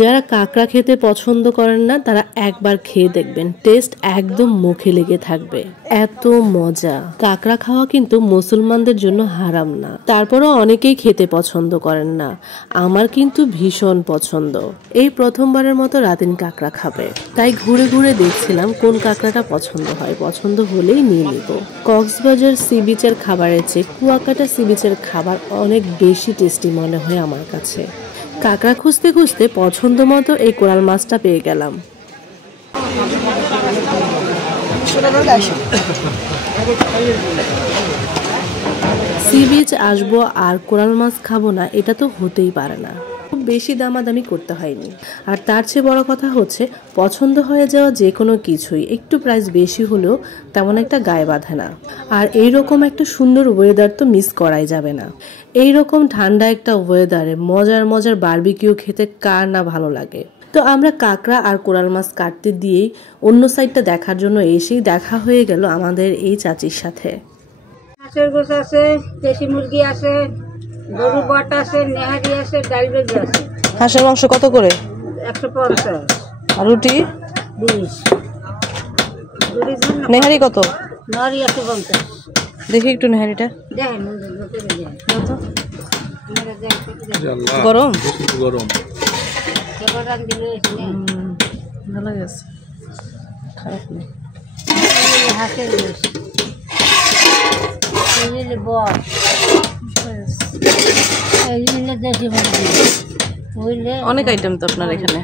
যারা কাঁকড়া খেতে পছন্দ করেন না তারা একবার খেয়ে দেখবেন, টেস্ট একদম মুখে লেগে থাকবে, এত মজা। কাঁকড়া খাওয়া কিন্তু মুসলমানদের জন্য হারাম না, তারপরও অনেকেই খেতে পছন্দ করেন না। আমার কিন্তু ভীষণ পছন্দ। এই প্রথমবারের মতো রাতিন কাঁকড়া খাবে, তাই ঘুরে ঘুরে দেখছিলাম কোন কাঁকড়াটা পছন্দ হয়, পছন্দ হলেই নিয়ে নিব। কক্সবাজার সি বিচের খাবারের চেয়ে কুয়াকাটা সি বিচের খাবার অনেক বেশি টেস্টি মনে হয় আমার কাছে। কাঁকড়া খুঁজতে খুঁজতে পছন্দ মতো এই কোরাল মাছটা পেয়ে গেলাম। সি বিচ আসবো আর কোরাল মাছ খাবো না, এটা তো হতেই পারে না। খুব বেশি দামাদামি করতে হয়নি, আর তার চেয়ে বড় কথা হচ্ছে পছন্দ হয়ে যাওয়া যে কোনো কিছুই একটু প্রাইস বেশি হলেও তেমন একটা গায়ে বাঁধে না। আর এইরকম একটা সুন্দর ওয়েদার তো মিস করাই যাবে না। এইরকম ঠান্ডা একটা ওয়েদারে মজার মজার বারবিকিউ খেতে কার না ভালো লাগে। তো আমরা কাঁকড়া আর কোরাল মাছ কাটতে দিয়েই অন্য সাইডটা দেখার জন্য এসেই দেখা হয়ে গেল আমাদের এই চাচির সাথে। হাঁসের গোশ আছে, দেশি মুরগি আছে, গরু বট আছে, নেহারি আছে, ডাল বেজি আছে। হাঁসের মাংস কত করে? 150। আর রুটি 20। নেহারি কত? নেহারি 150। দেখি একটু নেহারিটা দেখেন গরম গরম ভালো গেছে, খারাপ নেই। হাঁসের গোশ বট, দেশি মুরগি, অনেক আইটেম তো আপনার এখানে।